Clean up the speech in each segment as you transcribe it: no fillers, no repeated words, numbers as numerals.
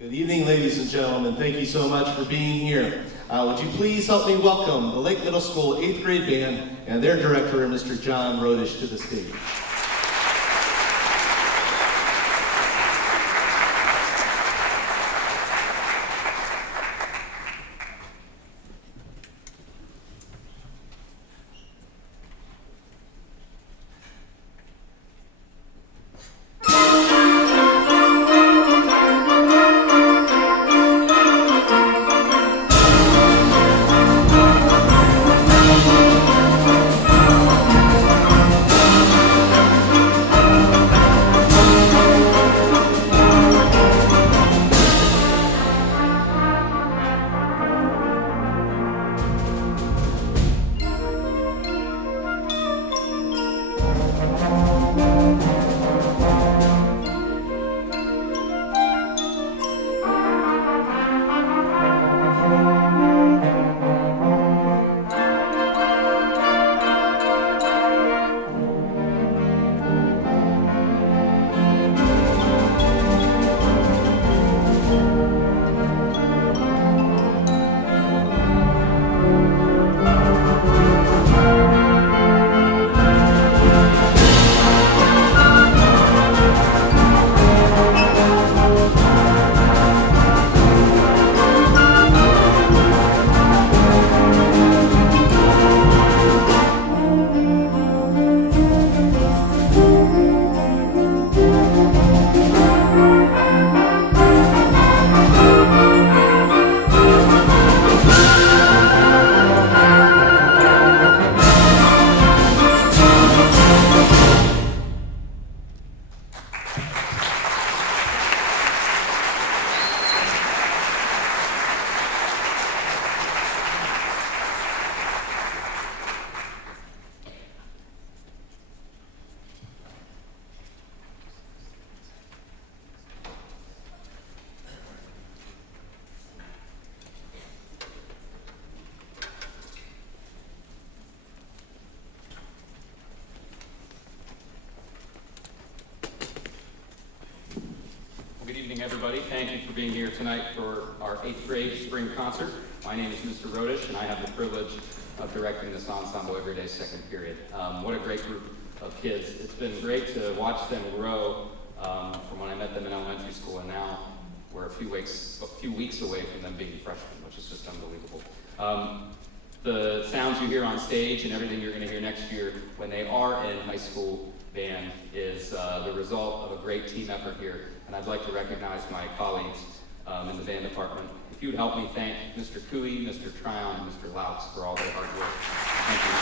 Good evening, ladies and gentlemen. Thank you so much for being here. Would you please help me welcome the Lake Middle School 8th grade band and their director, Mr. John Rodish, to the stage. Everybody, thank you for being here tonight for our 8th grade spring concert. My name is Mr. Rodish, and I have the privilege of directing this ensemble every day second period. What a great group of kids. It's been great to watch them grow from when I met them in elementary school, and now we're a few weeks away from them being freshmen, which is just unbelievable. The sounds you hear on stage and everything you're going to hear next year when they are in high school band is the result of a great team effort here. And I'd like to recognize my colleagues in the band department. If you would help me thank Mr. Cooey, Mr. Tryon, and Mr. Laux for all their hard work. Thank you.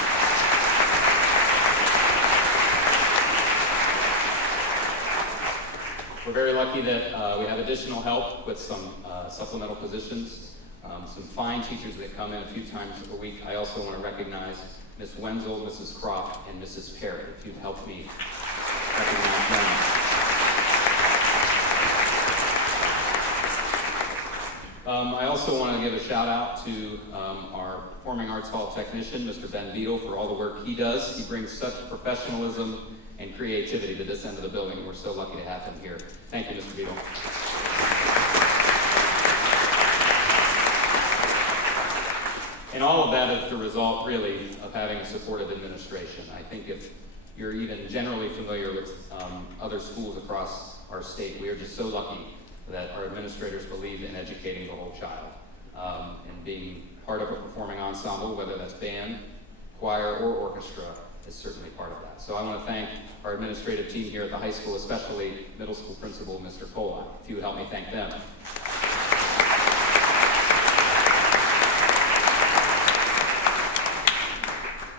We're very lucky that we have additional help with some supplemental positions, some fine teachers that come in a few times a week. I also want to recognize Ms. Wenzel, Mrs. Croft, and Mrs. Perry. If you'd help me recognize them. I also want to give a shout out to our Performing Arts Hall technician, Mr. Ben Beadle, for all the work he does. He brings such professionalism and creativity to this end of the building, and we're so lucky to have him here. Thank you, Mr. Beadle. And all of that is the result, really, of having a supportive administration. I think if you're even generally familiar with other schools across our state, we are just so lucky that our administrators believe in educating the whole child. And being part of a performing ensemble, whether that's band, choir, or orchestra, is certainly part of that. So I want to thank our administrative team here at the high school, especially middle school principal, Mr. Colon. If you would help me thank them.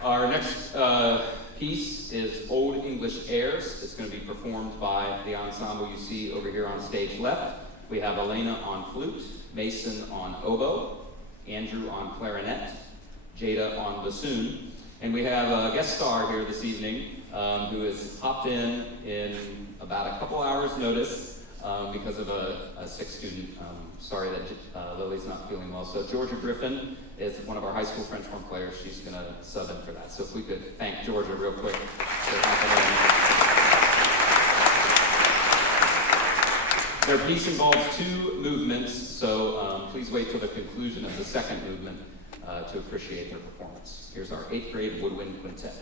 Our next piece is Old English Airs. It's going to be performed by the ensemble you see over here on stage left. We have Elena on flute, Mason on oboe, Andrew on clarinet, Jada on bassoon, and we have a guest star here this evening who has hopped in about a couple hours notice because of a sick student. Sorry that Lily's not feeling well. So Georgia Griffin is one of our high school French horn players. She's going to sub in for that. So if we could thank Georgia real quick. Their piece involves two movements, so please wait till the conclusion of the second movement to appreciate their performance. Here's our 8th grade woodwind quintet.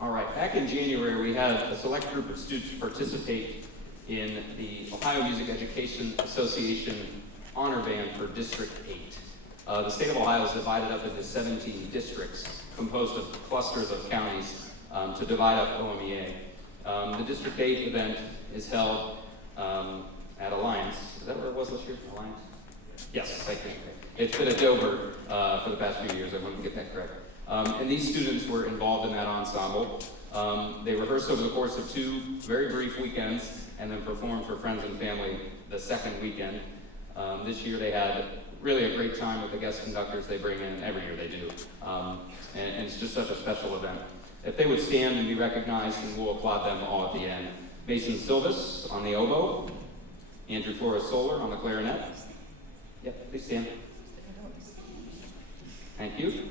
All right, back in January, we had a select group of students participate in the Ohio Music Education Association Honor Band for District 8. The state of Ohio is divided up into 17 districts composed of clusters of counties to divide up OMEA. The District 8 event is held at Alliance. Is that where it was this year? Alliance? Yes, thank you. It's been at Dover for the past few years. I wanted to get that correct. And these students were involved in that ensemble. They rehearsed over the course of 2 very brief weekends and then performed for friends and family the second weekend. This year they had really a great time with the guest conductors they bring in. Every year they do. And it's just such a special event. If they would stand and be recognized, and we'll applaud them all at the end. Mason Silvis on the oboe. Andrew Flores Solar on the clarinet. Yep, please stand. Thank you.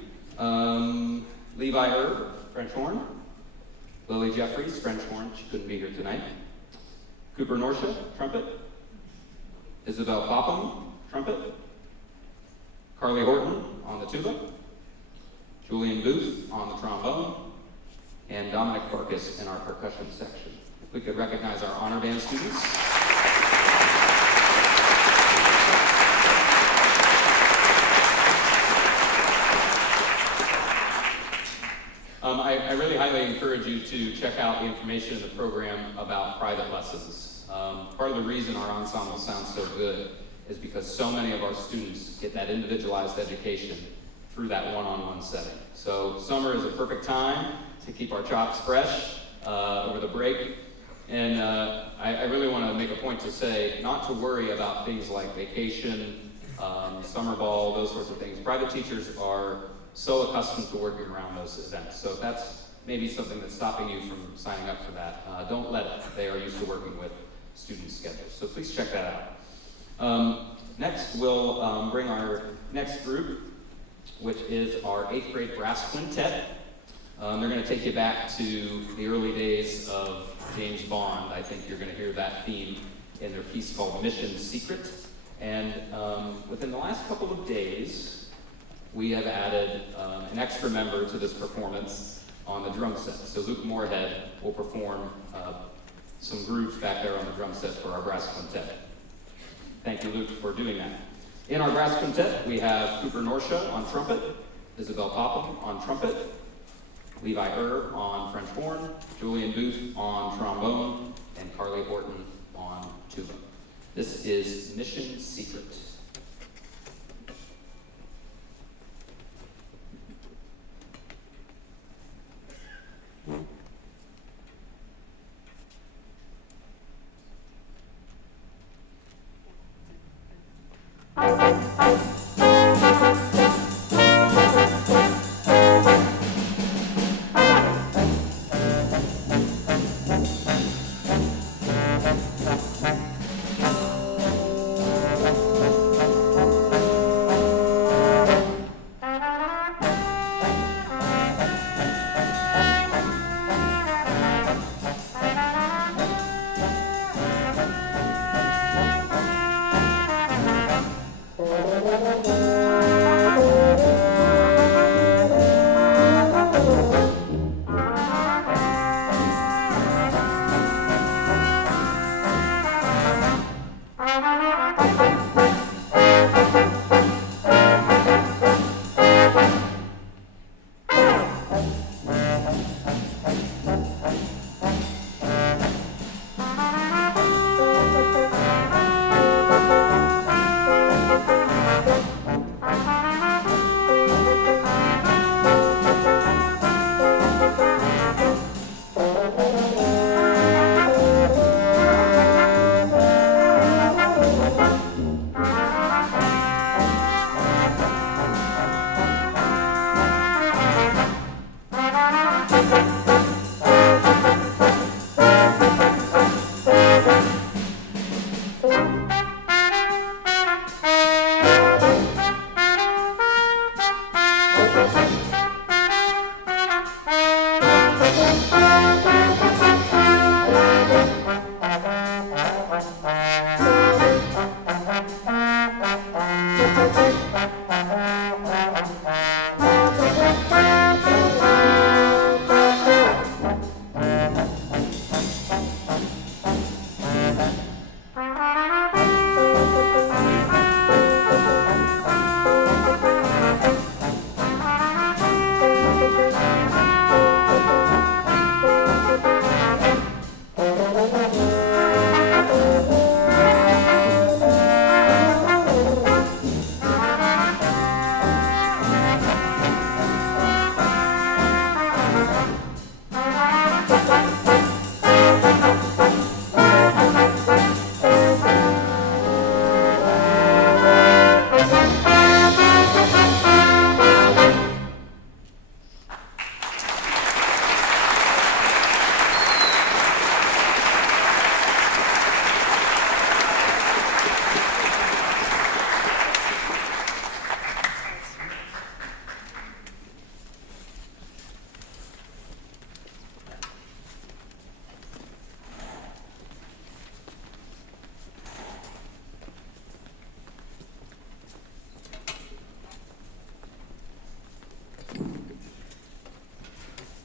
Levi Erb, French horn. Lily Jeffries, French horn. She couldn't be here tonight. Cooper Norsha, trumpet. Isabel Popham, trumpet. Carly Horton on the tuba. Julian Booth on the trombone. And Dominic Farkas in our percussion section. If we could recognize our honor band students. I really highly encourage you to check out the information in the program about private lessons. Part of the reason our ensemble sounds so good is because so many of our students get that individualized education through that one-on-one setting. So summer is a perfect time to keep our chops fresh over the break. And I really want to make a point to say not to worry about things like vacation, summer ball, those sorts of things. Private teachers are so accustomed to working around those events. So if that's maybe something that's stopping you from signing up for that, don't let it. They are used to working with student schedules. So please check that out. Next, we'll bring our next group, which is our 8th grade brass quintet. They're going to take you back to the early days of James Bond. I think you're going to hear that theme in their piece called Mission Secret. And within the last couple of days, we have added an extra member to this performance on the drum set. So Luke Moorhead will perform some grooves back there on the drum set for our brass quintet. Thank you, Luke, for doing that. In our brass quintet, we have Cooper Norsha on trumpet, Isabel Popham on trumpet, Levi Erb on French horn, Julian Booth on trombone, and Carly Horton on tuba. This is Mission Secret.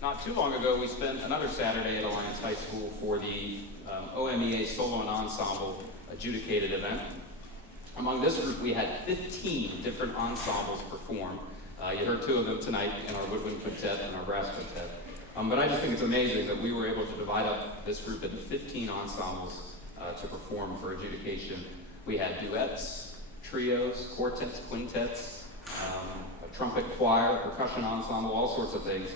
Not too long ago, we spent another Saturday at Alliance High School for the OMEA Solo and Ensemble adjudicated event. Among this group, we had 15 different ensembles perform. You heard 2 of them tonight in our woodwind quintet and our brass quintet. But I just think it's amazing that we were able to divide up this group into 15 ensembles to perform for adjudication. We had duets, trios, quartets, quintets, a trumpet choir, a percussion ensemble, all sorts of things.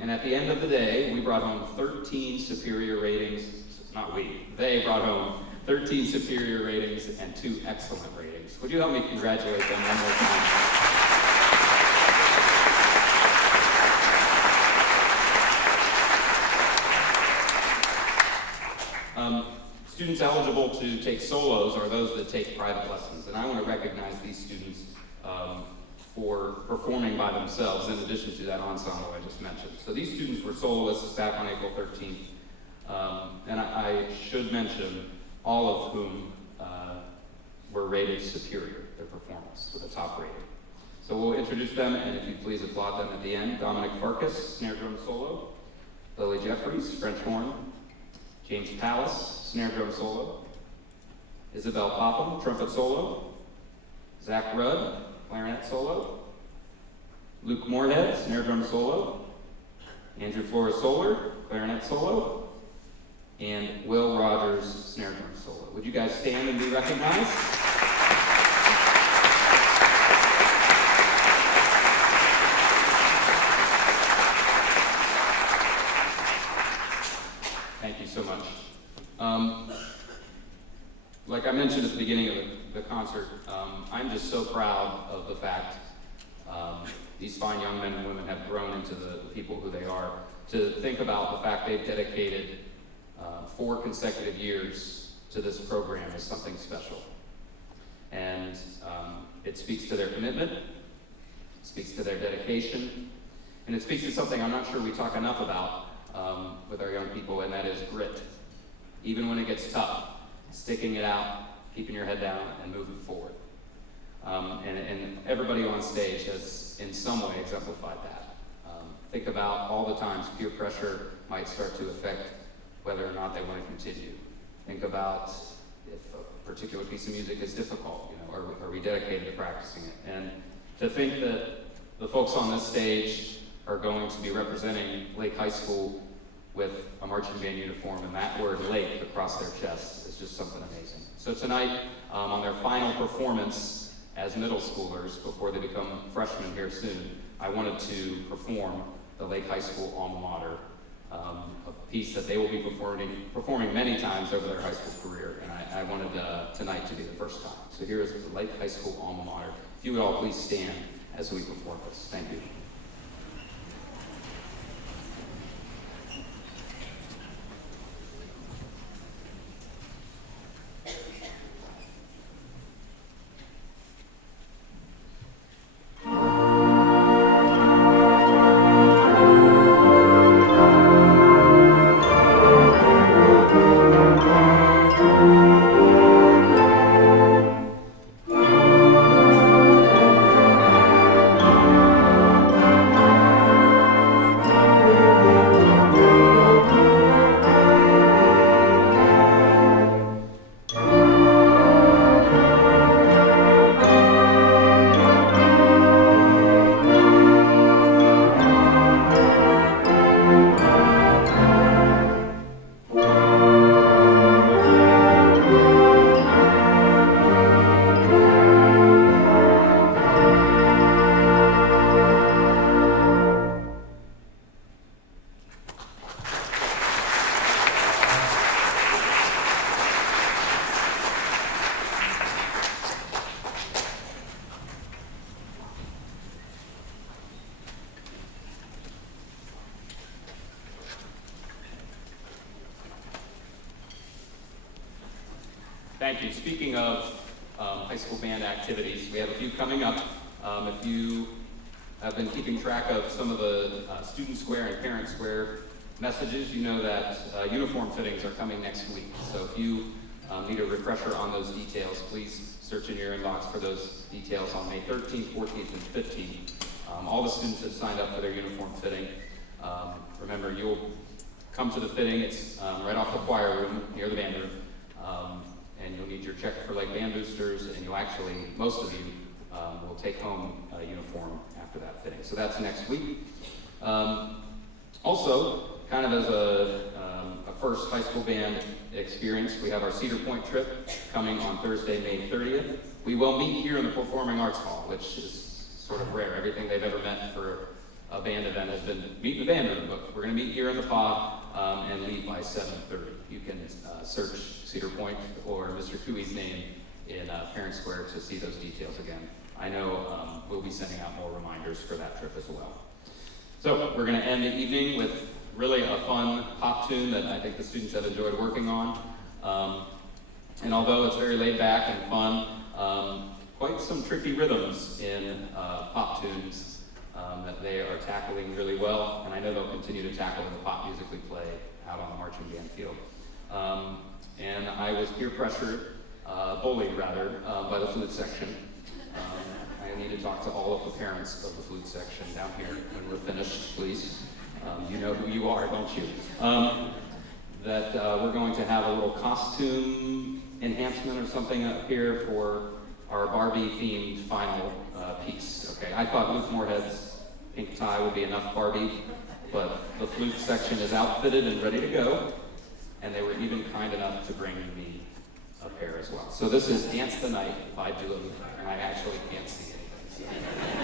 And at the end of the day, we brought home 13 superior ratings. Not we, they brought home 13 superior ratings and 2 excellent ratings. Would you help me congratulate them one more time? Students eligible to take solos are those that take private lessons, and I want to recognize these students for performing by themselves in addition to that ensemble I just mentioned. So these students were soloists back on April 13th, and I should mention all of whom were rated superior, their performance, with a top rating. So we'll introduce them, and if you please applaud them at the end. Dominic Farkas, snare drum solo. Lily Jeffries, French horn. James Pallas, snare drum solo. Isabel Popham, trumpet solo. Zach Rudd, clarinet solo. Luke Moorhead, snare drum solo. Andrew Flores Solar, clarinet solo. And Will Rogers, snare drum solo. Would you guys stand and be recognized? Thank you so much. Like I mentioned at the beginning of the concert, I'm just so proud of the fact these fine young men and women have grown into the people who they are. To think about the fact they've dedicated 4 consecutive years to this program is something special. And it speaks to their commitment, it speaks to their dedication, and it speaks to something I'm not sure we talk enough about with our young people, and that is grit. Even when it gets tough, sticking it out, keeping your head down, and moving forward. And everybody on stage has in some way exemplified that. Think about all the times peer pressure might start to affect whether or not they want to continue. Think about if a particular piece of music is difficult, are we dedicated to practicing it? And to think that the folks on this stage are going to be representing Lake High School with a marching band uniform and that word Lake across their chests is just something amazing. So tonight, on their final performance as middle schoolers before they become freshmen here soon, I wanted to perform the Lake High School alma mater, a piece that they will be performing many times over their high school career, and I wanted tonight to be the first time. So here is the Lake High School alma mater. If you would all please stand as we perform this. Thank you. Thank you. Speaking of high school band activities, we have a few coming up. If you have been keeping track of some of the Student Square and Parent Square messages, you know that uniform fittings are coming next week. So if you need a refresher on those details, please search in your inbox for those details on May 13th, 14th, and 15th. All the students have signed up for their uniform fitting. Remember, you'll come to the fitting. It's right off the choir room, near the band room. And you'll need your check for like band boosters, and you'll actually, most of you, will take home a uniform after that fitting. So that's next week. Also, kind of as a first high school band experience, we have our Cedar Point trip coming on Thursday, May 30th. We will meet here in the Performing Arts Hall, which is sort of rare. Everything they've ever meant for a band event has been meet in the band room, but we're going to meet here in the pod and leave by 7:30. You can search Cedar Point or Mr. Cooey's name in Parent Square to see those details again. I know we'll be sending out more reminders for that trip as well. So we're going to end the evening with really a fun pop tune that I think the students have enjoyed working on. And although it's very laid back and fun, quite some tricky rhythms in pop tunes that they are tackling really well, and I know they'll continue to tackle in the pop music we play out on the marching band field. And I was peer pressured, bullied rather, by the flute section. I need to talk to all of the parents of the flute section down here when we're finished, please. You know who you are, don't you? That we're going to have a little costume enhancement or something up here for our Barbie-themed final piece. Okay, I thought Luke Moorhead's pink tie would be enough Barbie, but the flute section is outfitted and ready to go, and they were even kind enough to bring me a pair as well. So this is Dance the Night by Dua Lipa, and I actually can't see anything.